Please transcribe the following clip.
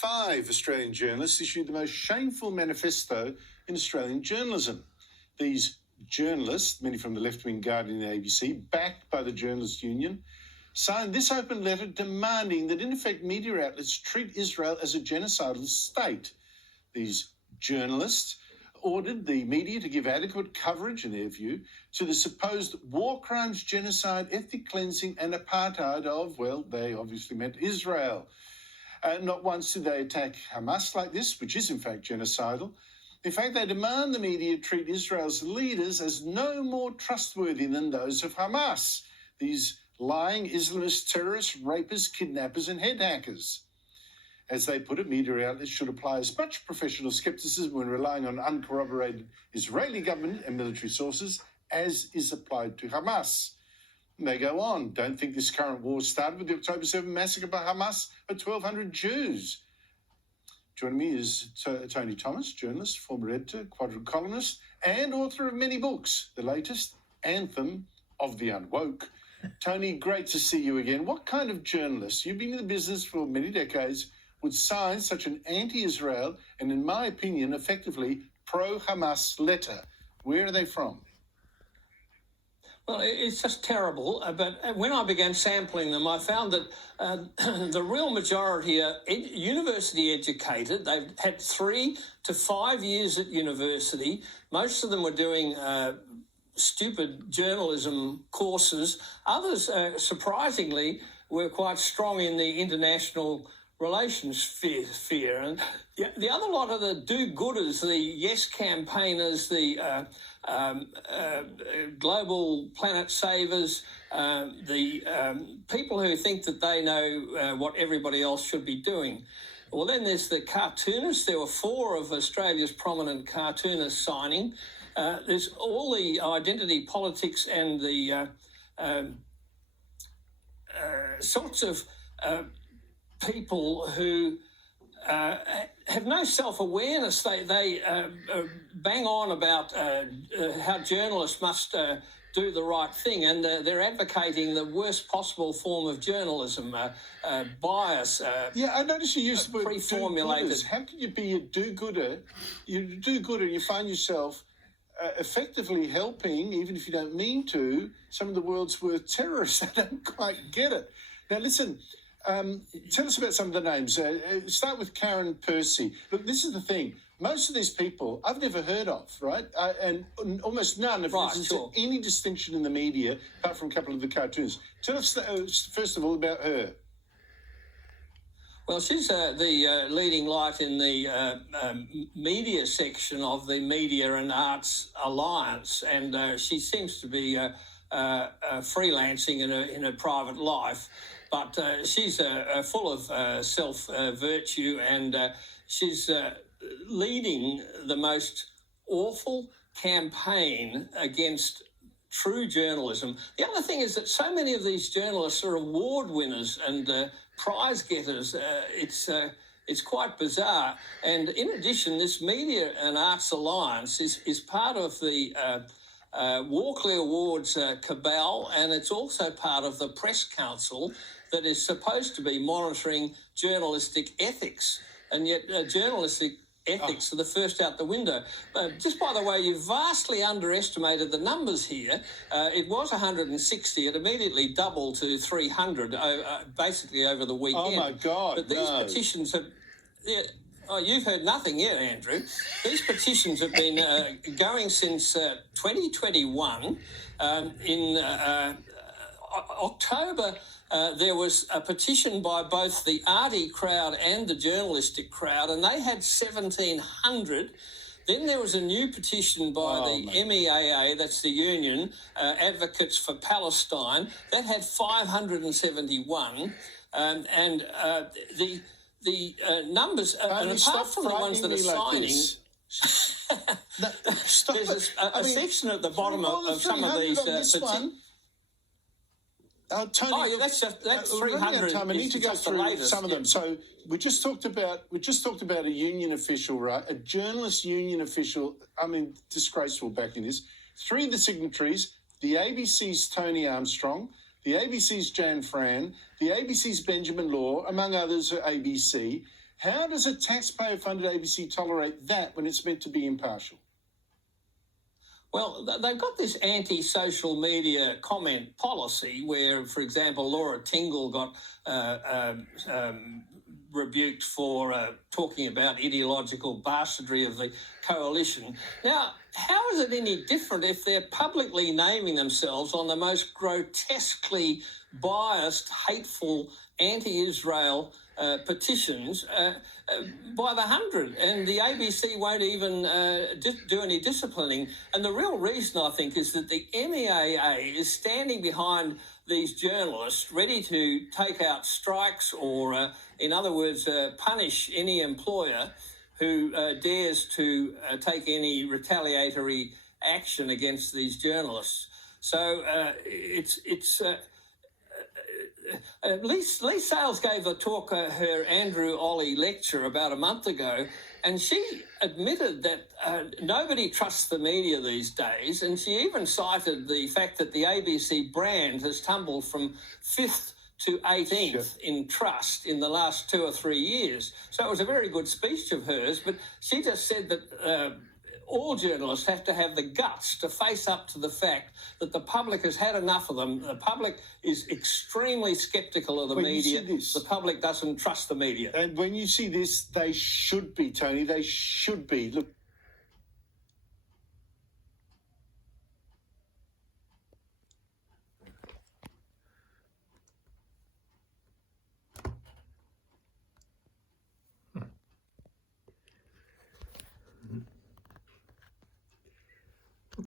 5 Australian journalists issued the most shameful manifesto in Australian journalism. These journalists, many from the left-wing Guardian and the ABC, backed by the Journalists' Union, signed this open letter demanding that, in effect, media outlets treat Israel as a genocidal state. These journalists ordered the media to give adequate coverage, in their view, to the supposed war crimes, genocide, ethnic cleansing and apartheid of, well, they obviously meant Israel. Not once did they attack Hamas like this, which is in fact genocidal. In fact, they demand the media treat Israel's leaders as no more trustworthy than those of Hamas, these lying Islamist terrorists, rapists, kidnappers and head hackers. As they put it, media outlets should apply as much professional scepticism when relying on uncorroborated Israeli government and military sources as is applied to Hamas. And they go on, don't think this current war started with the October 7 massacre by Hamas of 1,200 Jews. Joining me is Tony Thomas, journalist, former editor, quadrant columnist, and author of many books, the latest, Anthem of the Unwoke. Tony, great to see you again. What kind of journalist, you've been in the business for many decades, would sign such an anti-Israel and, in my opinion, effectively pro-Hamas letter? Where are they from? Well, it's just terrible. But when I began sampling them, I found that the real majority are university educated. They've had 3 to 5 years at university. Most of them were doing stupid journalism courses. Others, surprisingly, were quite strong in the international relations sphere. And the other lot of the do-gooders, the yes campaigners, the global planet savers, the people who think that they know what everybody else should be doing. Well, then there's the cartoonists. There were 4 of Australia's prominent cartoonists signing. There's all the identity politics and the sorts of people who have no self-awareness. They bang on about how journalists must do the right thing, and they're advocating the worst possible form of journalism, bias. Yeah, I noticed you used the word pre-formulated. How can you be a do-gooder? You're a do-gooder, you find yourself effectively helping, even if you don't mean to, some of the world's worst terrorists. I don't quite get it. Now, listen, tell us about some of the names. Start with Karen Percy. Look, this is the thing. Most of these people I've never heard of, right? And almost none have risen to any distinction in the media, apart from a couple of the cartoons. Tell us, first of all, about her. Well, she's the leading light in the media section of the Media and Arts Alliance, and she seems to be freelancing in her private life. But she's full of self-virtue, and she's leading the most awful campaign against true journalism. The other thing is that so many of these journalists are award winners and prize getters. It's quite bizarre. And in addition, this Media and Arts Alliance is part of the Walkley Awards cabal, and it's also part of the Press Council that is supposed to be monitoring journalistic ethics. And yet journalistic ethics are the first out the window. Just by the way, you vastly underestimated the numbers here. It was 160. It immediately doubled to 300, basically over the weekend. Oh, my God, But these petitions have... Yeah, oh, you've heard nothing yet, Andrew. These petitions have been going since 2021. In October... there was a petition by both the arty crowd and the journalistic crowd, and they had 1,700. Then there was a new petition by the MEAA, that's the Union, Advocates for Palestine, that had 571. And the numbers, and apart from the ones that are signing... there's a section at the bottom of some of these petitions. Tony, that's 300. I need to go through some of them. So we just talked about a union official, right? A journalist union official. I mean, disgraceful backing this. 3 of the signatories: the ABC's Tony Armstrong, the ABC's Jan Fran, the ABC's Benjamin Law, among others, at ABC. How does a taxpayer-funded ABC tolerate that when it's meant to be impartial? Well, they've got this anti-social media comment policy where, for example, Laura Tingle got rebuked for talking about ideological bastardry of the coalition. Now, how is it any different if they're publicly naming themselves on the most grotesquely biased, hateful, anti-Israel petitions by the hundred, and the ABC won't even do any disciplining. And the real reason, I think, is that the MEAA is standing behind these journalists ready to take out strikes or, in other words, punish any employer who dares to take any retaliatory action against these journalists. So Lee Sales gave a talk, her Andrew Ollie lecture about a month ago, and she admitted that nobody trusts the media these days, and she even cited the fact that the ABC brand has tumbled from 5th to 18th in trust in the last 2 or 3 years. So it was a very good speech of hers, but she just said that all journalists have to have the guts to face up to the fact that the public has had enough of them. The public is extremely sceptical of the media. The public doesn't trust the media. And when you see this, they should be, Tony, they should be. Look,